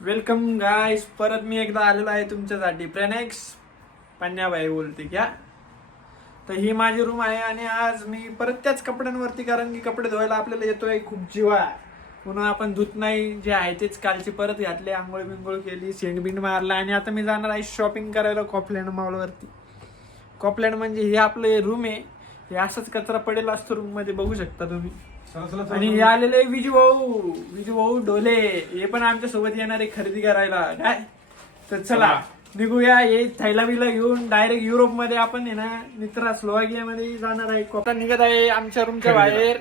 Welcome गाईस, परत मी एकदा आलेलो आहे तुमच्यासाठी. प्रेनेक्स पन्याबाई बोलते क्या. तर ही माझी रूम आहे आणि आज मी परत त्याच कपड्यांवरती, कारण की कपडे धुवायला आपल्याला येतोय खूप जिवा, म्हणून आपण धुत नाही. जे आहे तेच कालची परत घातले, आंघोळ बिंघोळ केली, सेंड मारला आणि आता मी जाणार आहे शॉपिंग करायला कॉपलँड मॉलवरती. कॉपलँड म्हणजे हे आपलं रूम आहे, हे असंच कचरा पडेल असतो रूम मध्ये, बघू शकता तुम्ही. आणि हे आलेले विजू भाऊ डोले, हे पण आमच्या सोबत येणार आहे खरेदी करायला. काय तर चला निघूया. हे थैला बिला घेऊन डायरेक्ट युरोप मध्ये आपण आहे ना मित्रा स्लोवाकिया मध्ये जाणार आहे. कोपरा निघत आहे आमच्या रूमच्या बाहेर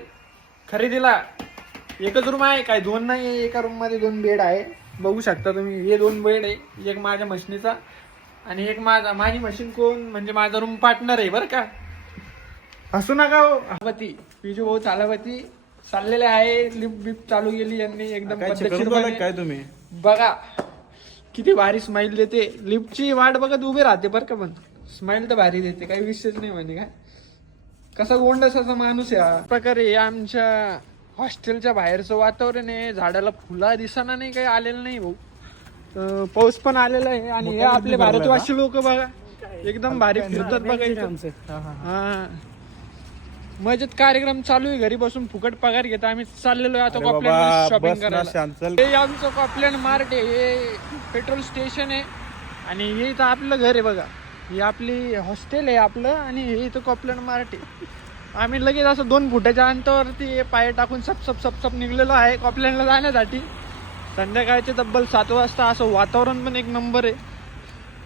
खरेदीला. एकच रूम आहे, काय दोन नाही, एका रूम मध्ये 2 बेड आहे, बघू शकता तुम्ही. हे 2 बेड आहे, एक माझ्या मशीनीचा आणि एक माझी मशीन कोण म्हणजे माझा रूम पार्टनर आहे बरं का. हसू नका हो. चालावती विजू भाऊ चालावती चाललेले आहे. लिफ्ट बिफ्ट चालू केली यांनी एकदम पद्धतशीरपणे. काय तुम्ही बघा किती भारी स्माइल देते. लिफ्टची वाट बघत उभे राहते बरं का, पण स्माइल तर भारी देते, काही विषयच नाही. म्हणजे काय कसा गोंडसाचा माणूस आहे हा. प्रकारे आमच्या हॉस्टेलच्या बाहेरचं वातावरण आहे. झाडाला फुला दिसना नाही, काही आलेलं नाही भाऊ. पाऊस पण आलेला आहे आणि हे आपले भारतवासी लोक बघा एकदम भारी फिरतात बघा. हा मजेत कार्यक्रम चालू आहे, घरी बसून फुकट पगार घेता. आम्ही चाललेलो आहे आता कॉपलँड शॉपिंग करायला. हे आमचं कॉपलँड मार्ट आहे, हे पेट्रोल स्टेशन आहे आणि हे इथं आपलं घर आहे बघा. ही आपली हॉस्टेल आहे आपलं आणि हे इथं कॉपलँड मार्ट आहे. आम्ही लगेच असं 2 फुटाच्या अंतरावरती पाय टाकून सप निघलेलो आहे कॉपलँडला जाण्यासाठी. संध्याकाळचे तब्बल 7 वाजता. असं वातावरण पण एक नंबर आहे,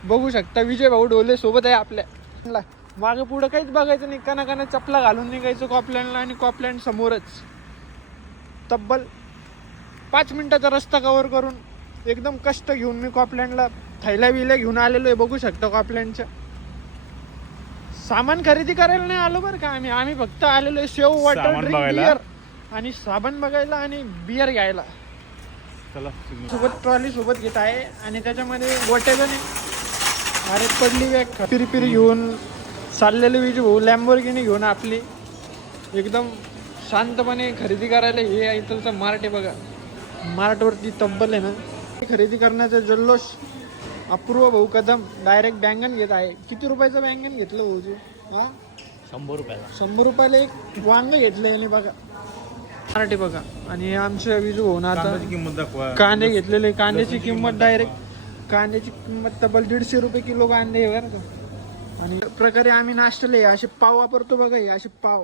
बघू शकता. विजय भाऊ डोले सोबत आहे आपल्या. मागे पुढं काहीच बघायचं नाही, काना चपला घालून निघायचं कॉपलँडला आणि कॉपलँड समोरच. तब्बल 5 मिनिटाचा रस्ता कव्हर करून एकदम कष्ट घेऊन मी कॉपलँडला थैल्या बिल्या घेऊन आलेलो आहे, बघू शकता. कॉपलँडच्या सामान खरेदी करायला नाही आलो बरं का आम्ही फक्त आलेलो आहे शेव वॉटर ड्रिंक बियर आणि साबण बघायला आणि बियर घ्यायला. सोबत ट्रॉली सोबत घेत आहे आणि त्याच्यामध्ये गोट्याचं नाही अरे पडली बॅग पिरी घेऊन चाललेले विजू भाऊ लॅम्बोर्गिनी घेऊन आपली एकदम शांतपणे खरेदी करायला. हे इथलचं मार्ट आहे बघा. मार्टवरती तब्बल आहे ना खरेदी करण्याचा जल्लोष. अपूर्व भाऊ कदम डायरेक्ट बँगन घेत आहे. किती रुपयाचं बँगन घेतलं भाऊजी? हा 100 रुपयाला. 100 रुपयाला एक वांग घेतलं याने बघा. मराठी बघा. आणि आमच्या विजू भाऊ ना आता किंमत दाखवा. कांदे घेतलेले. कांद्याची किंमत डायरेक्ट कांद्याची किंमत तब्बल 150 रुपये किलो कांदे आहे बरं का. आणि प्रकारे आम्ही नाश्त्याला असे पाव वापरतो बघा. हे असे पाव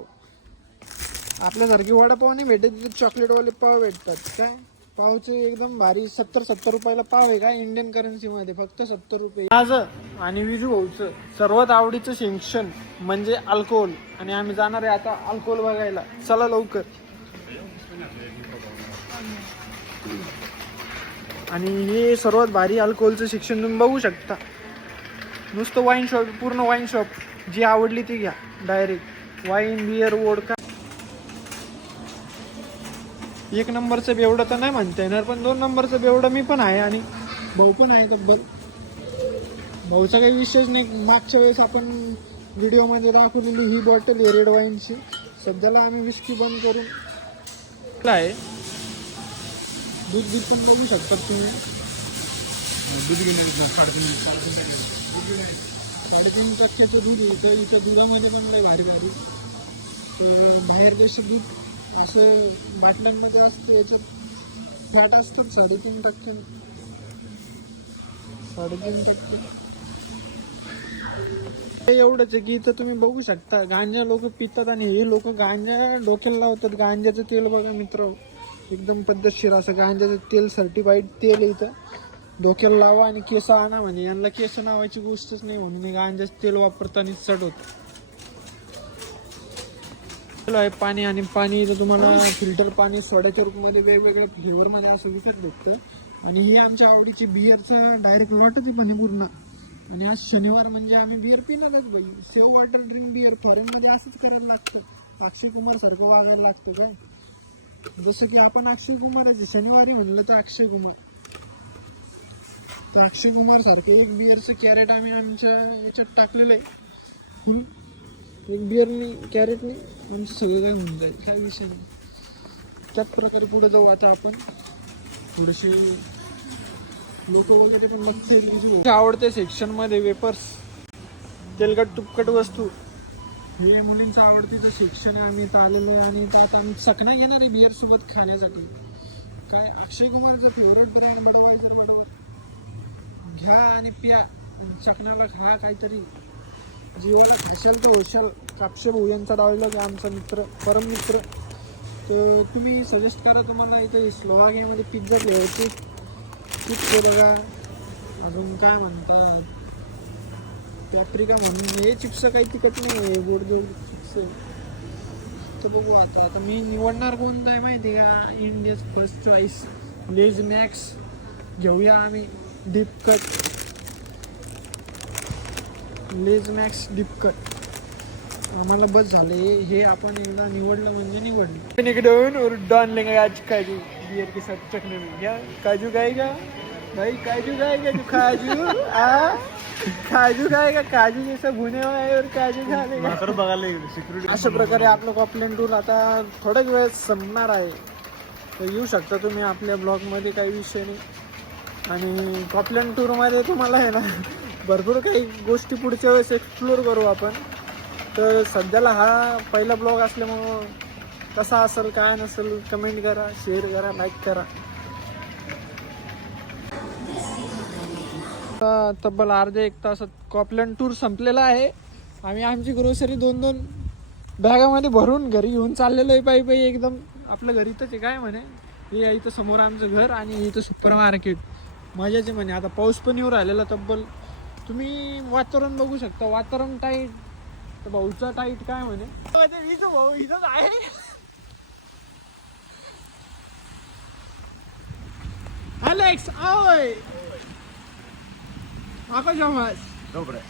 आपल्यासारखी वडापाव नाही भेटत, तिथे चॉकलेटवाले पाव भेटतात. काय पावचे एकदम भारी. 70 रुपयाला पाव आहे का इंडियन करन्सी मध्ये, फक्त 70 रुपये. माझं आणि विजू भाऊचं सर्वात आवडीचं शिक्षण म्हणजे अल्कोहोल आणि आम्ही जाणार आहे आता अल्कोहोल बघायला. चला लवकर. आणि हे सर्वात भारी अल्कोहोलचं शिक्षण तुम्ही बघू शकता. नुसतं वाईन शॉप, पूर्ण वाईन शॉप. जी आवडली ती घ्या डायरेक्ट. Wine beer vodka. 1 नंबरचं बेवडं तर नाही म्हणता येणार, पण 2 नंबरचं बेवडं मी पण आहे आणि भाऊ पण आहे. तर भाऊचा काही विषयच नाही. मागच्या वेळेस आपण व्हिडिओमध्ये दाखवलेली ही बॉटल आहे रेड वाईनची. सध्याला आम्ही विस्की बंद करून आहे. दूध पण बघू शकतात तुम्ही. 3.5 टक्क्याचं दूध येतं इथं. दुधामध्ये पण लय भारी. तर बाहेर देशी दूध असं बाटल्यांमध्ये असतं, याच्यात फॅट असतात 3.5%. एवढंच आहे की इथं तुम्ही बघू शकता गांजा लोक पितात आणि हे लोक गांजा डोक्याला लावतात. गांजाचं तेल बघा मित्र, एकदम पद्धतशीर असं गांजाचं तेल, सर्टिफाईड तेल इथं. डोक्याला लावा आणि केस आणा. म्हणजे यांना केस नावाची गोष्टच नाही, म्हणून गांजाचं तेल वापरताना चढ होत आहे. पाणी आणि पाणी इथं तुम्हाला फिल्टर पाणी सोड्याच्या रूपमध्ये वेगवेगळे फ्लेवरमध्ये असं विकत भेटतं. आणि ही आमच्या आवडीची बिअरचा डायरेक्ट लॉटच आहे पण पूर्ण. आणि आज शनिवार म्हणजे आम्ही बिअर पिणारच बाई. Save water drink beer. फॉरेनमध्ये असंच करायला लागतं, अक्षय कुमार सारखं वागायला लागतं काय. जसं की आपण अक्षय कुमाराचे शनिवारी म्हणलं तर अक्षय कुमार. तर अक्षय कुमार सारखं एक बिअरचं कॅरेट आम्ही आमच्या याच्यात टाकलेलं आहे. एक बिअरनी कॅरेटनी आमचं सगळं काय होऊन जाईल, काय विषय नाही. त्याच प्रकारे पुढे जाऊ आता आपण. थोडीशी लोक वगैरे पण बघतील. आवडते सेक्शन मध्ये वेपर्स, तेलकट तुपकट वस्तू, हे मुलींचं आवडतीचं सेक्शन आहे. आम्ही इथं आलेलो आहे आणि इथं आता आम्ही चकना घेणार आहे बिअर सोबत खाण्यासाठी. काय अक्षय कुमारचं फेवरेट ब्रँड बडवायझर घ्या आणि प्या आणि चकण्याला खा काहीतरी. जीवाला खाशाल तर होशाल. कापशे भाऊ यांचा डायलॉग आहे, आमचा मित्र, परम मित्र. तर तुम्ही सजेस्ट करा तुम्हाला इथे स्लोवाकियामध्ये पिझ्झा घ्यायचे चिप्स बघा. अजून काय म्हणतात पॅप्रिका म्हणून हे चिप्स काही तिखट नाही आहे, गोड गोड चिप्स आहे. तर बघू आता मी निवडणार कोणतं आहे माहिती आहे का? India's first choice Lay's Max घेऊया आम्ही. Deep cut Lay's Max deep cut आम्हाला बस झाले. हे आपण एकदा निवडलं म्हणजे निवडलं. निकडून और डॉन लेंगे आज काजू बियर के साथ चखने में. क्या काजू खाएगा भाई? काजू खाएगा तू? काजू खाएगा? काजू जैसा भुने हुआ है और काजू खा लेगा. अशा प्रकारे आपलं कॉपलेन टूर आता थोड्याच वेळात संपणार आहे. तर येऊ शकता तुम्ही आपल्या ब्लॉगमध्ये, काही विषय नाही. आणि कॉपलेन टूरमध्ये तुम्हाला आहे ना भरपूर काही गोष्टी पुढच्या वेळेस एक्सप्लोर करू आपण. तर सध्याला हा पहिला ब्लॉग असल्यामुळं कसा असेल काय नसेल कमेंट करा, शेअर करा, लाईक करा. तब्बल अर्ध्या एक तासात कॉपलँड टूर संपलेला आहे. आम्ही आमची ग्रोसरी 2-2 बॅगामध्ये भरून घरी घेऊन चाललेलो आहे पायी. एकदम आपलं घरी इथंच आहे काय म्हणे. हे इथं समोर आमचं घर आणि इथं सुपर मार्केट. मजाचे म्हणे. आता पाऊस पण येऊ राहिलेला तब्बल. तुम्ही वातावरण बघू शकता, वातावरण टाईट. तर भाऊचा टाईट काय म्हणे. भाऊ इथंच आहे. Alex, ahoy! Ako Jomas. Dobre.